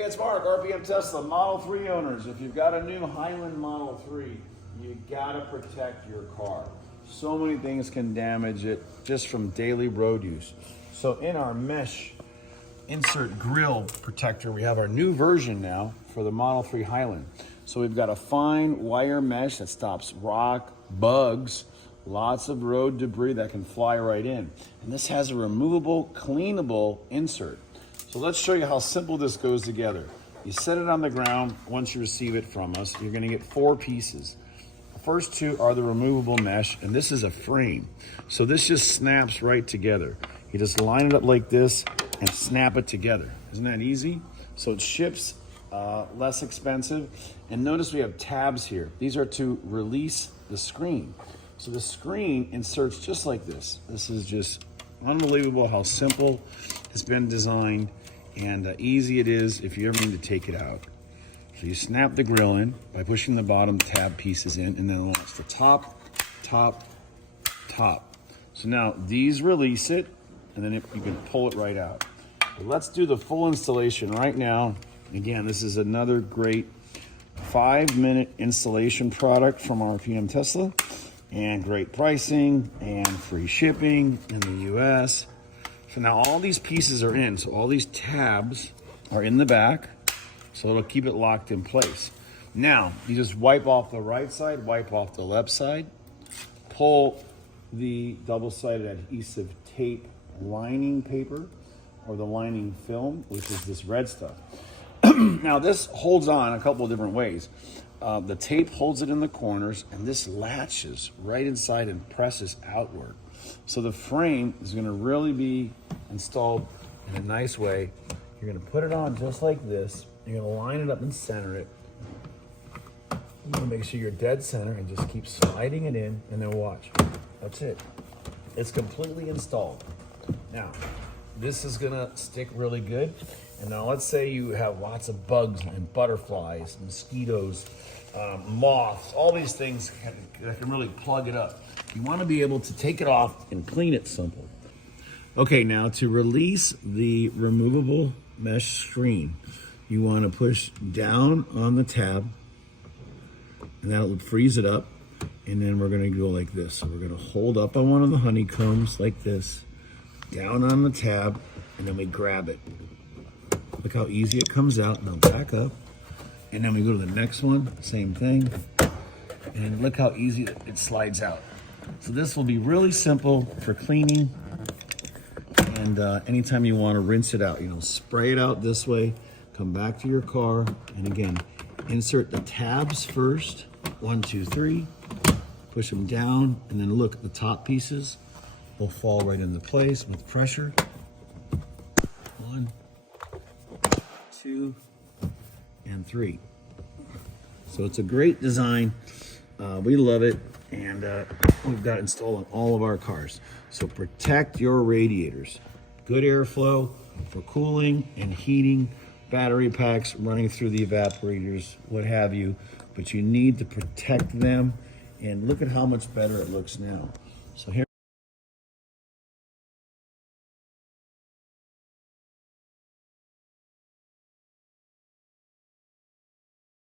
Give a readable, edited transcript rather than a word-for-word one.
Hey, it's Mark, RPM Tesla, Model 3 owners. If you've got a new Highland Model 3, you gotta protect your car. So many things can damage it just from daily road use. So in our mesh insert grill protector, we have our new version now for the Model 3 Highland. So we've got a fine wire mesh that stops rock, bugs, lots of road debris that can fly right in. And this has a removable, cleanable insert. So let's show you how simple this goes together. You set it on the ground. Once you receive it from us, you're gonna get 4 pieces. The first 2 are the removable mesh, and this is a frame. So this just snaps right together. You just line it up like this and snap it together. Isn't that easy? So it ships less expensive. And notice we have tabs here. These are to release the screen. So the screen inserts just like this. This is just unbelievable how simple it's been designed and easy it is if you ever need to take it out. So you snap the grill in by pushing the bottom tab pieces in, and then it's the top, top, top. So now these release it, and then you can pull it right out. But let's do the full installation right now. Again, this is another great 5-minute installation product from RPM Tesla, and great pricing and free shipping in the US. So now all these pieces are in, so all these tabs are in the back, so it'll keep it locked in place. Now, you just wipe off the right side, wipe off the left side, pull the double-sided adhesive tape lining paper, or the lining film, which is this red stuff. Now this holds on a couple of different ways. The tape holds it in the corners, and this latches right inside and presses outward. So the frame is gonna really be installed in a nice way. You're gonna put it on just like this. You're gonna line it up and center it. You're gonna make sure you're dead center and just keep sliding it in, and then watch. That's it. It's completely installed. Now, this is gonna stick really good. And now let's say you have lots of bugs and butterflies, mosquitoes, moths, all these things that can really plug it up. You want to be able to take it off and clean it simple. Okay, now to release the removable mesh screen, you want to push down on the tab, and that'll freeze it up. And then we're going to go like this. So we're going to hold up on one of the honeycombs like this, down on the tab, and then we grab it. Look how easy it comes out. Now back up. And then we go to the next one, same thing. And look how easy it slides out. So this will be really simple for cleaning. And anytime you want to rinse it out, spray it out this way, come back to your car. And again, insert the tabs first. 1, 2, 3. Push them down. And then look, the top pieces will fall right into place with pressure. 1, 2, and 3. So it's a great design. We love it, and we've got it installed on all of our cars. So protect your radiators. Good airflow for cooling and heating, battery packs running through the evaporators, what have you. But you need to protect them, and look at how much better it looks now. So here